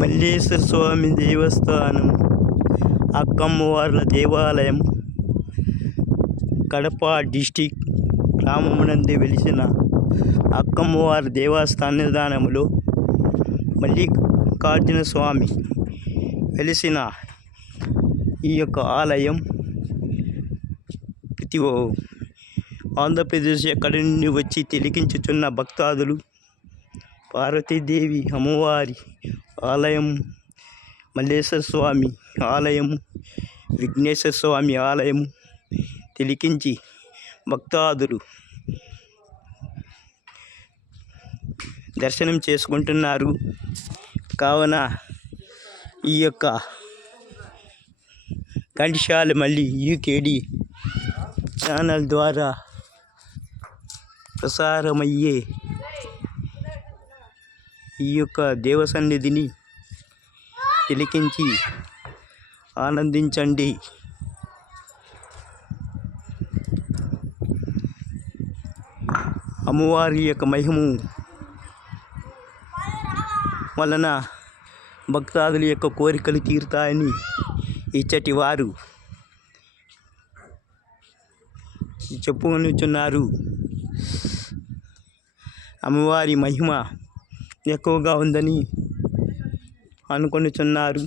మల్లేశ్వర స్వామి దేవస్థానం, అక్కమ్మవార్ల దేవాలయం, కడప డిస్టిక్ గ్రామమునందు వెలిసిన అక్కమ్మవారి దేవస్థానములో మల్లికార్జున స్వామి వెలిసిన ఈ యొక్క ఆలయం ప్రతి ఆంధ్రప్రదేశ్ ఎక్కడి నుండి వచ్చి తిలకించుచున్న భక్తాదులు పార్వతీదేవి అమ్మవారి ఆలయం, మల్లేశ్వర స్వామి ఆలయం, విఘ్నేశ్వర స్వామి ఆలయం తిలకించి భక్తాదులు దర్శనం చేసుకుంటున్నారు. కావున ఈ యొక్క ఘంటసాల మల్లి యూకేడి ఛానల్ ద్వారా ప్రసారమయ్యే ఈ యొక్క దేవసన్నిధిని తిలకించి ఆనందించండి. అమ్మవారి యొక్క మహిమ వలన భక్తాదుల యొక్క కోరికలు తీరుతాయని ఇచ్చటి వారు చెప్పుకొనుచున్నారు. అమ్మవారి మహిమ ఎక్కువగా ఉందని అనుకొనుచున్నారు.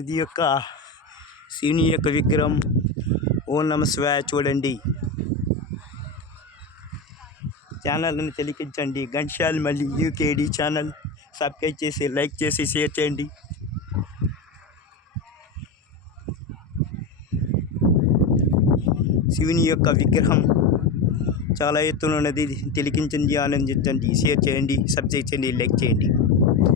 ఇది యొక్క శివుని యొక్క విగ్రహం. ఓం నమః శివాయ. చూడండి, ఛానల్ని తిలకించండి. ఘంటసాల మల్లి యూకేడి ఛానల్ సబ్స్క్రైబ్ చేసి, లైక్ చేసి, షేర్ చేయండి. శివుని యొక్క విగ్రహం చాలా ఎత్తున ఉన్నది. తిలకించండి, ఆనందించండి, షేర్ చేయండి, సబ్స్క్రైబ్ చేయండి, లైక్ చేయండి.